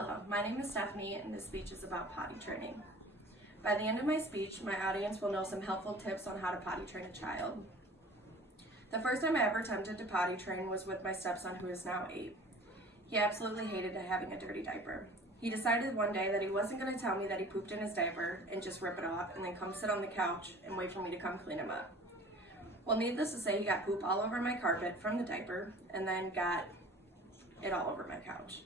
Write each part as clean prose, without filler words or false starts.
Hello, my name is Stephanie and this speech is about potty training. By the end of my speech, my audience will know some helpful tips on how to potty train a child. The first time I ever attempted to potty train was with my stepson, who is now 8. He absolutely hated having a dirty diaper. He decided one day that he wasn't going to tell me that he pooped in his diaper and just rip it off and then come sit on the couch and wait for me to come clean him up. Well, needless to say, he got poop all over my carpet from the diaper and then got it all over my couch.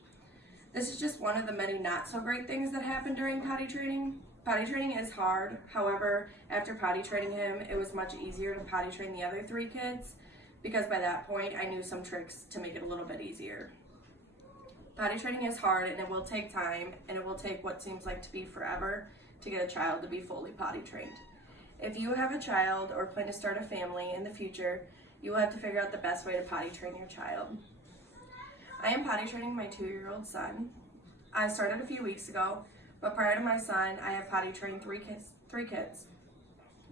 This is just one of the many not so great things that happen during potty training. Potty training is hard. However, after potty training him, it was much easier to potty train the other 3 kids because by that point I knew some tricks to make it a little bit easier. Potty training is hard and it will take time, and it will take what seems like to be forever to get a child to be fully potty trained. If you have a child or plan to start a family in the future, you will have to figure out the best way to potty train your child. I am potty training my 2-year-old son. I started a few weeks ago, but prior to my son, I have potty trained 3 kids.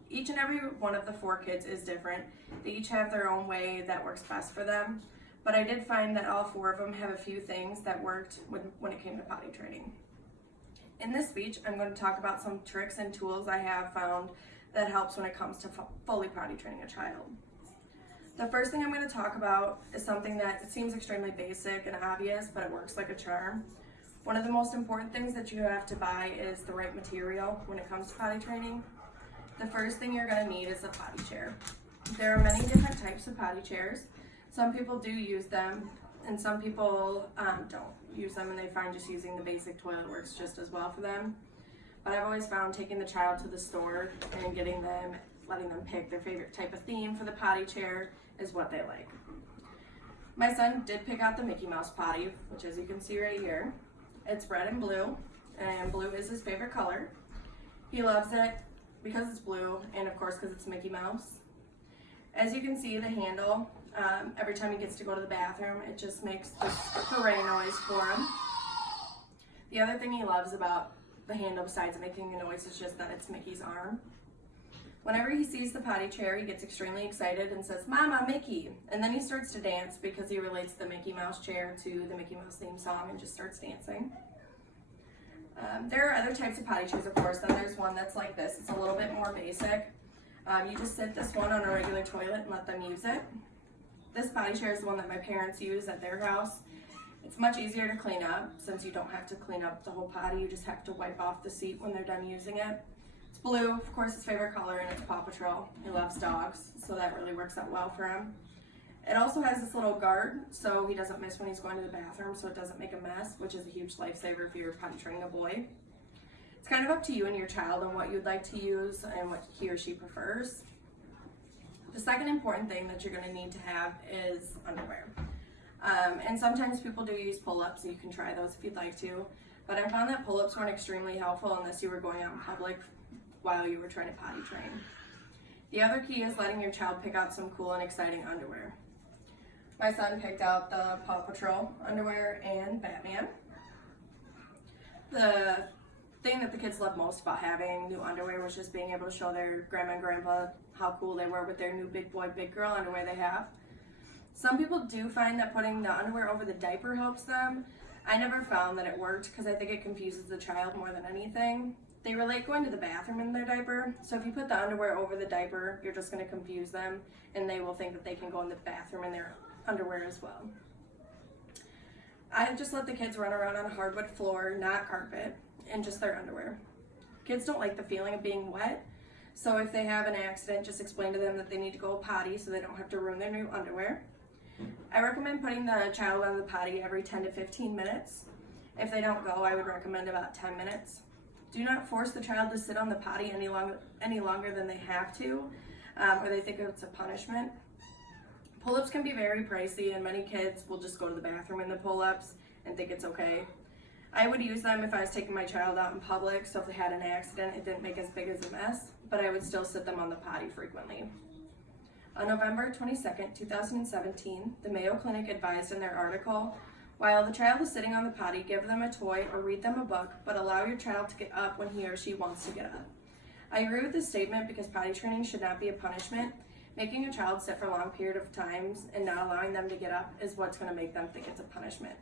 Each and every one of the 4 kids is different. They each have their own way that works best for them, but I did find that all 4 of them have a few things that worked when it came to potty training. In this speech, I'm going to talk about some tricks and tools I have found that helps when it comes to fully potty training a child. The first thing I'm going to talk about is something that seems extremely basic and obvious, but it works like a charm. One of the most important things that you have to buy is the right material when it comes to potty training. The first thing you're going to need is a potty chair. There are many different types of potty chairs. Some people do use them, and some people don't use them, and they find just using the basic toilet works just as well for them. But I've always found taking the child to the store and letting them pick their favorite type of theme for the potty chair is what they like. My son did pick out the Mickey Mouse potty, which as you can see right here, it's red and blue is his favorite color. He loves it because it's blue and of course because it's Mickey Mouse. As you can see, the handle, every time he gets to go to the bathroom, it just makes this hooray noise for him. The other thing he loves about the handle, besides making a noise, is just that it's Mickey's arm. Whenever he sees the potty chair, he gets extremely excited and says, "Mama, Mickey!" And then he starts to dance because he relates the Mickey Mouse chair to the Mickey Mouse theme song and just starts dancing. There are other types of potty chairs, of course. Then there's one that's like this. It's a little bit more basic. You just sit this one on a regular toilet and let them use it. This potty chair is the one that my parents use at their house. It's much easier to clean up since you don't have to clean up the whole potty. You just have to wipe off the seat when they're done using it. It's blue, of course, his favorite color, and it's Paw Patrol. He loves dogs, so that really works out well for him. It also has this little guard, so he doesn't miss when he's going to the bathroom, so it doesn't make a mess, which is a huge lifesaver if you're potty training a boy. It's kind of up to you and your child on what you'd like to use and what he or she prefers. The second important thing that you're going to need to have is underwear. And sometimes people do use pull-ups, so you can try those if you'd like to. But I found that pull-ups weren't extremely helpful unless you were going out in public while you were trying to potty train. The other key is letting your child pick out some cool and exciting underwear. My son picked out the Paw Patrol underwear and Batman. The thing that the kids loved most about having new underwear was just being able to show their grandma and grandpa how cool they were with their new big boy, big girl underwear they have. Some people do find that putting the underwear over the diaper helps them. I never found that it worked because I think it confuses the child more than anything. They relate going to the bathroom in their diaper, so if you put the underwear over the diaper, you're just going to confuse them, and they will think that they can go in the bathroom in their underwear as well. I just let the kids run around on a hardwood floor, not carpet, in just their underwear. Kids don't like the feeling of being wet, so if they have an accident, just explain to them that they need to go potty so they don't have to ruin their new underwear. I recommend putting the child on the potty every 10 to 15 minutes. If they don't go, I would recommend about 10 minutes. Do not force the child to sit on the potty any longer than they have to, or they think it's a punishment. Pull-ups can be very pricey, and many kids will just go to the bathroom in the pull-ups and think it's okay. I would use them if I was taking my child out in public, so if they had an accident, it didn't make as big as a mess, but I would still sit them on the potty frequently. On November 22nd, 2017, the Mayo Clinic advised in their article, "While the child is sitting on the potty, give them a toy or read them a book, but allow your child to get up when he or she wants to get up." I agree with this statement because potty training should not be a punishment. Making a child sit for a long period of times and not allowing them to get up is what's going to make them think it's a punishment.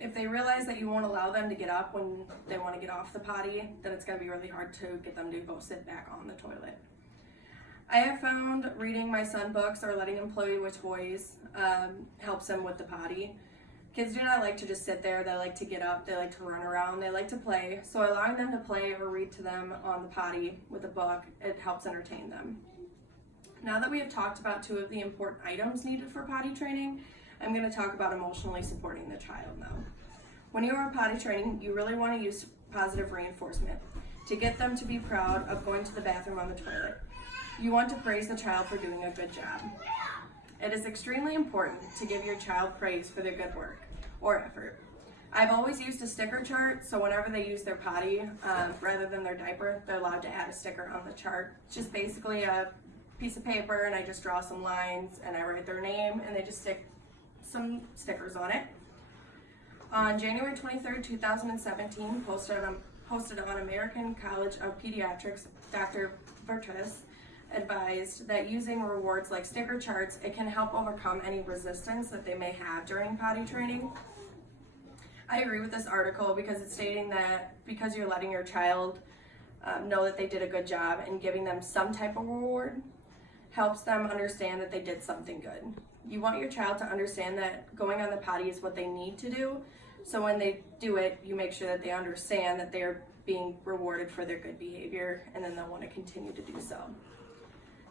If they realize that you won't allow them to get up when they want to get off the potty, then it's going to be really hard to get them to go sit back on the toilet. I have found reading my son books or letting him play with toys helps him with the potty. Kids do not like to just sit there. They like to get up, they like to run around, they like to play. So allowing them to play or read to them on the potty with a book, it helps entertain them. Now that we have talked about 2 of the important items needed for potty training, I'm going to talk about emotionally supporting the child now. When you are potty training, you really want to use positive reinforcement to get them to be proud of going to the bathroom on the toilet. You want to praise the child for doing a good job. It is extremely important to give your child praise for their good work or effort. I've always used a sticker chart, so whenever they use their potty, rather than their diaper, they're allowed to add a sticker on the chart. It's just basically a piece of paper, and I just draw some lines and I write their name, and they just stick some stickers on it. On January 23rd, 2017, posted on American College of Pediatrics, Dr. Burtis advised that using rewards like sticker charts, it can help overcome any resistance that they may have during potty training. I agree with this article because it's stating that because you're letting your child know that they did a good job and giving them some type of reward helps them understand that they did something good. You want your child to understand that going on the potty is what they need to do, so when they do it, you make sure that they understand that they're being rewarded for their good behavior, and then they'll want to continue to do so.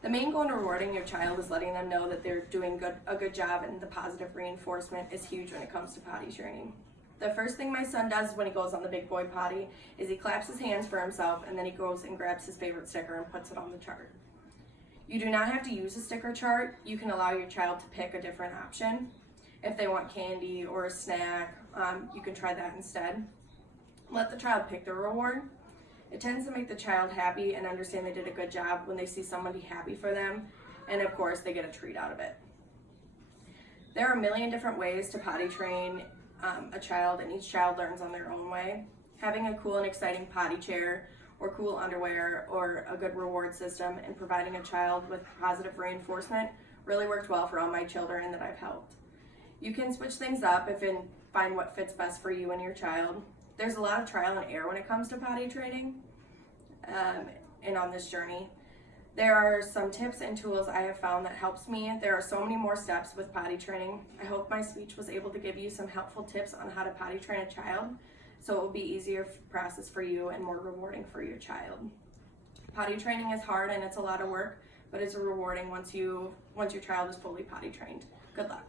The main goal in rewarding your child is letting them know that they're doing a good job, and the positive reinforcement is huge when it comes to potty training. The first thing my son does when he goes on the big boy potty is he claps his hands for himself, and then he goes and grabs his favorite sticker and puts it on the chart. You do not have to use a sticker chart. You can allow your child to pick a different option. If they want candy or a snack, you can try that instead. Let the child pick their reward. It tends to make the child happy and understand they did a good job when they see somebody happy for them, and of course they get a treat out of it. There are a million different ways to potty train a child, and each child learns on their own way. Having a cool and exciting potty chair or cool underwear or a good reward system and providing a child with positive reinforcement really worked well for all my children that I've helped. You can switch things up and find what fits best for you and your child. There's a lot of trial and error when it comes to potty training and on this journey. There are some tips and tools I have found that helps me. There are so many more steps with potty training. I hope my speech was able to give you some helpful tips on how to potty train a child, so it will be easier process for you and more rewarding for your child. Potty training is hard and it's a lot of work, but it's rewarding once your child is fully potty trained. Good luck.